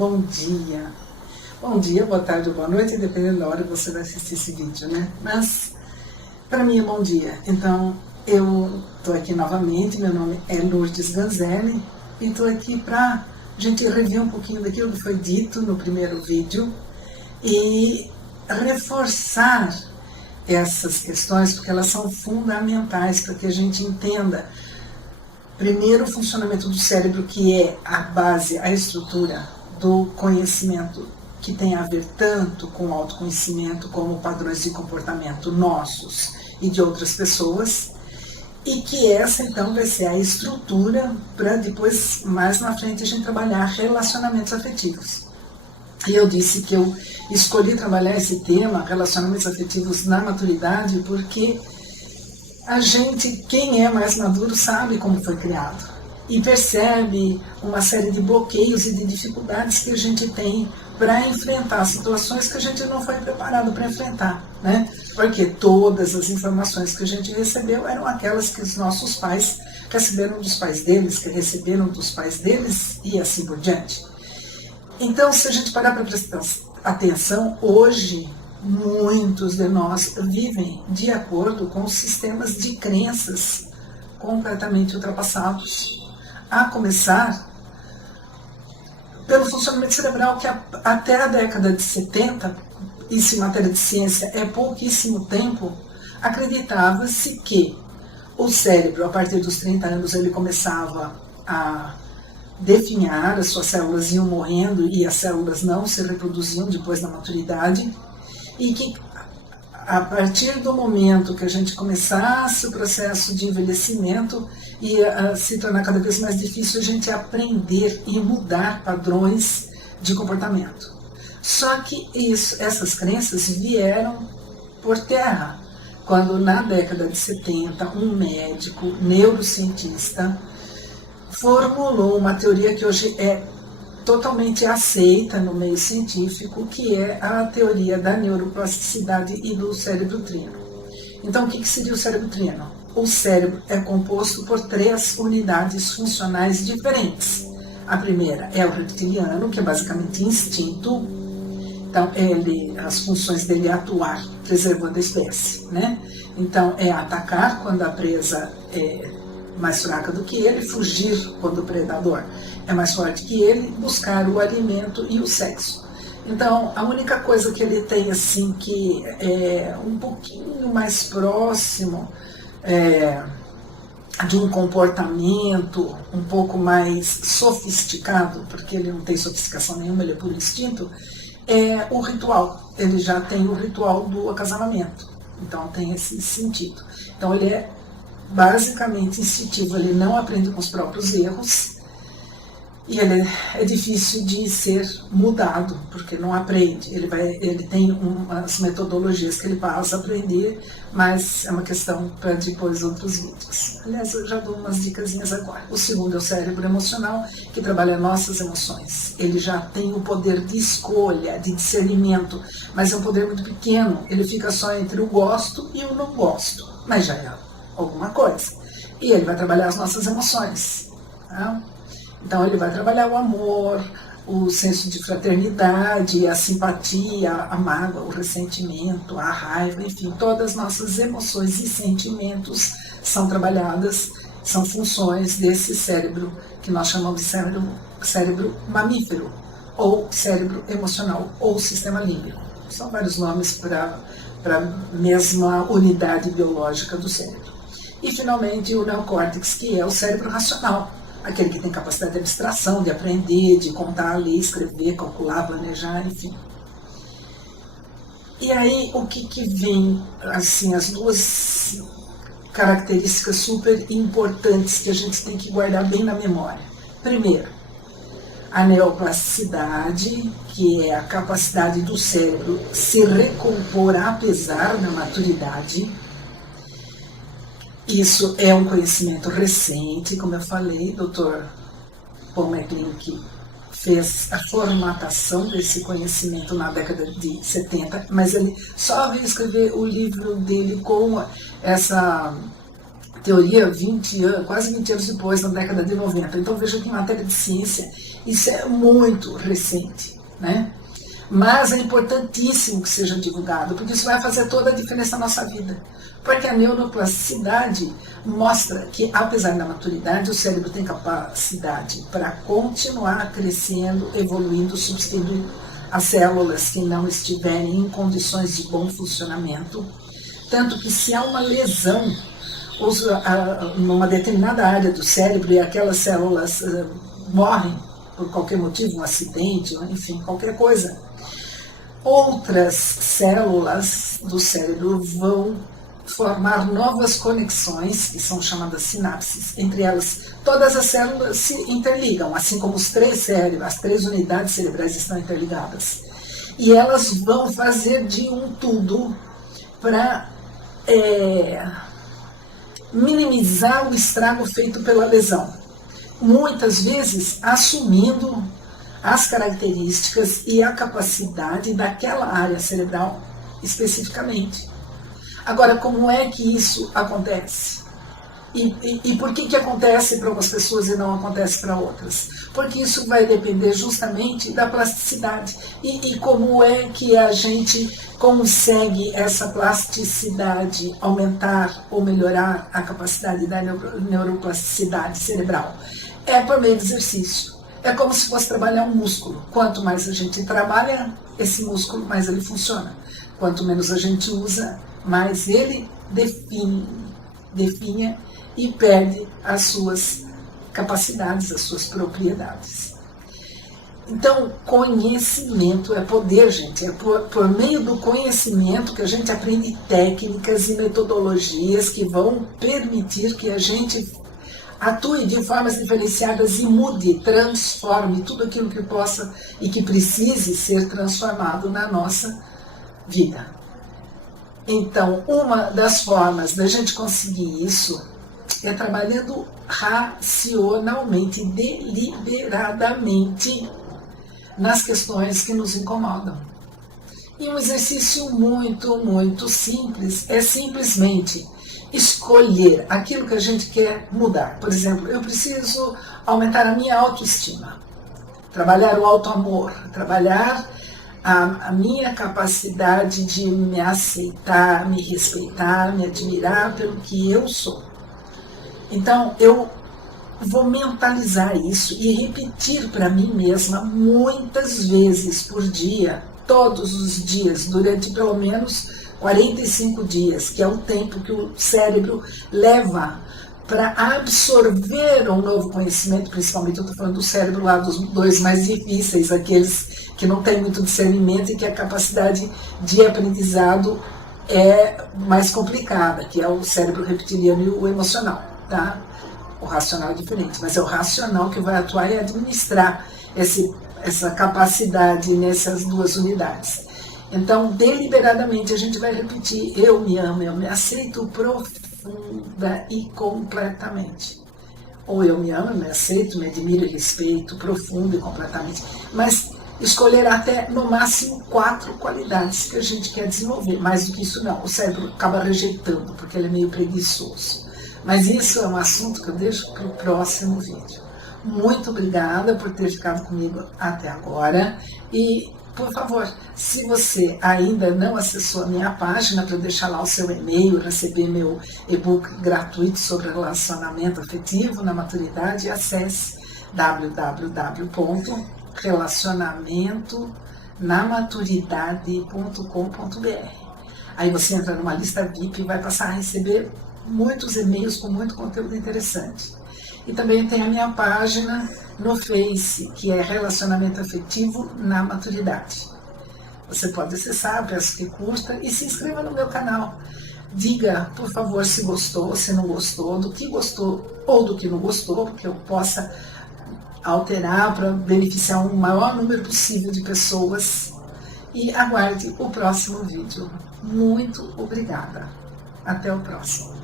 Bom dia. Bom dia, boa tarde ou boa noite, dependendo da hora que você vai assistir esse vídeo, né? Mas, para mim é bom dia. Então, eu estou aqui novamente, meu nome é Lourdes Ganzelli, e estou aqui para a gente rever um pouquinho daquilo que foi dito no primeiro vídeo e reforçar essas questões, porque elas são fundamentais para que a gente entenda, primeiro, o funcionamento do cérebro, que é a base, a estrutura do conhecimento, que tem a ver tanto com o autoconhecimento como padrões de comportamento nossos e de outras pessoas, e que essa então vai ser a estrutura para depois, mais na frente, a gente trabalhar relacionamentos afetivos. E eu disse que eu escolhi trabalhar esse tema, relacionamentos afetivos na maturidade, porque a gente, quem é mais maduro, sabe como foi criado e percebe uma série de bloqueios e de dificuldades que a gente tem para enfrentar situações que a gente não foi preparado para enfrentar, né? Porque todas as informações que a gente recebeu eram aquelas que os nossos pais receberam dos pais deles, que receberam dos pais deles e assim por diante. Então, se a gente parar para prestar atenção, hoje muitos de nós vivem de acordo com sistemas de crenças completamente ultrapassados, a começar pelo funcionamento cerebral, que até a década de 70, isso em matéria de ciência é pouquíssimo tempo, acreditava-se que o cérebro, a partir dos 30 anos, ele começava a definhar, as suas células iam morrendo e as células não se reproduziam depois da maturidade, e que a partir do momento que a gente começasse o processo de envelhecimento, ia se tornar cada vez mais difícil a gente aprender e mudar padrões de comportamento. Só que essas crenças vieram por terra, quando na década de 70 um médico neurocientista formulou uma teoria que hoje é totalmente aceita no meio científico, que é a teoria da neuroplasticidade e do cérebro trino. Então, o que seria o cérebro trino? O cérebro é composto por 3 unidades funcionais diferentes. A primeira é o reptiliano, que é basicamente instinto. Então, as funções dele é atuar, preservando a espécie, né? Então, é atacar quando a presa é mais fraca do que ele, fugir quando o predador é mais forte que ele, buscar o alimento e o sexo. Então, a única coisa que ele tem, assim, que é um pouquinho mais próximo de um comportamento um pouco mais sofisticado, porque ele não tem sofisticação nenhuma, ele é puro instinto, é o ritual. Ele já tem o ritual do acasalamento, então tem esse sentido. Então, ele é basicamente instintivo, ele não aprende com os próprios erros, e ele é difícil de ser mudado, porque não aprende. Ele tem umas metodologias que ele passa a aprender, mas é uma questão para depois outros vídeos. Aliás, eu já dou umas dicasinhas agora. O segundo é o cérebro emocional, que trabalha nossas emoções. Ele já tem o poder de escolha, de discernimento, mas é um poder muito pequeno. Ele fica só entre o gosto e o não gosto, mas já é alguma coisa. E ele vai trabalhar as nossas emoções, tá? Então, ele vai trabalhar o amor, o senso de fraternidade, a simpatia, a mágoa, o ressentimento, a raiva, enfim, todas as nossas emoções e sentimentos são trabalhadas, são funções desse cérebro que nós chamamos de cérebro mamífero, ou cérebro emocional, ou sistema límbico. São vários nomes para a mesma unidade biológica do cérebro. E, finalmente, o neocórtex, que é o cérebro racional, aquele que tem capacidade de abstração, de aprender, de contar, ler, escrever, calcular, planejar, enfim. E aí, o que vem, assim, as duas características super importantes que a gente tem que guardar bem na memória. Primeiro, a neoplasticidade, que é a capacidade do cérebro se recompor apesar da maturidade. Isso é um conhecimento recente, como eu falei, Dr. Paul MacLean fez a formatação desse conhecimento na década de 70, mas ele só veio escrever o livro dele com essa teoria quase 20 anos depois, na década de 90. Então veja que em matéria de ciência Isso é muito recente, né? Mas é importantíssimo que seja divulgado, porque isso vai fazer toda a diferença na nossa vida. Porque a neuroplasticidade mostra que, apesar da maturidade, o cérebro tem capacidade para continuar crescendo, evoluindo, substituindo as células que não estiverem em condições de bom funcionamento. Tanto que se há uma lesão numa determinada área do cérebro e aquelas células morrem por qualquer motivo, um acidente, enfim, qualquer coisa, outras células do cérebro vão formar novas conexões, que são chamadas sinapses. Entre elas, todas as células se interligam, assim como as três unidades cerebrais estão interligadas. E elas vão fazer de um tudo para minimizar o estrago feito pela lesão. Muitas vezes assumindo as características e a capacidade daquela área cerebral especificamente. Agora, como é que isso acontece? E por que acontece para umas pessoas e não acontece para outras? Porque isso vai depender justamente da plasticidade. E como é que a gente consegue essa plasticidade aumentar ou melhorar a capacidade da neuroplasticidade cerebral? É por meio de exercício. É como se fosse trabalhar um músculo. Quanto mais a gente trabalha esse músculo, mais ele funciona. Quanto menos a gente usa, mais ele definha e perde as suas capacidades, as suas propriedades. Então, conhecimento é poder, gente. É por meio do conhecimento que a gente aprende técnicas e metodologias que vão permitir que a gente atue de formas diferenciadas e mude, transforme tudo aquilo que possa e que precise ser transformado na nossa vida. Então, uma das formas da gente conseguir isso é trabalhando racionalmente, deliberadamente nas questões que nos incomodam. E um exercício muito simples é simplesmente escolher aquilo que a gente quer mudar. Por exemplo, eu preciso aumentar a minha autoestima, trabalhar o autoamor, trabalhar a minha capacidade de me aceitar, me respeitar, me admirar pelo que eu sou. Então, eu vou mentalizar isso e repetir para mim mesma muitas vezes por dia, todos os dias, durante pelo menos 45 dias, que é o tempo que o cérebro leva para absorver um novo conhecimento, principalmente eu estou falando do cérebro lá dos dois mais difíceis, aqueles que não têm muito discernimento e que a capacidade de aprendizado é mais complicada, que é o cérebro reptiliano e o emocional, tá? O racional é diferente, mas é o racional que vai atuar e administrar essa capacidade nessas duas unidades. Então, deliberadamente, a gente vai repetir: eu me amo, eu me aceito profunda e completamente. Ou eu me amo, eu me aceito, me admiro e respeito profunda e completamente. Mas escolher até, no máximo, 4 qualidades que a gente quer desenvolver. Mais do que isso, não. O cérebro acaba rejeitando, porque ele é meio preguiçoso. Mas isso é um assunto que eu deixo para o próximo vídeo. Muito obrigada por ter ficado comigo até agora. E, por favor, se você ainda não acessou a minha página para deixar lá o seu e-mail, receber meu e-book gratuito sobre relacionamento afetivo na maturidade, acesse www.relacionamentonamaturidade.com.br. Aí você entra numa lista VIP e vai passar a receber muitos e-mails com muito conteúdo interessante. E também tem a minha página no Face, que é Relacionamento Afetivo na Maturidade. Você pode acessar, peço que curta e se inscreva no meu canal. Diga, por favor, se gostou, se não gostou, do que gostou ou do que não gostou, que eu possa alterar para beneficiar um maior número possível de pessoas. E aguarde o próximo vídeo. Muito obrigada. Até o próximo.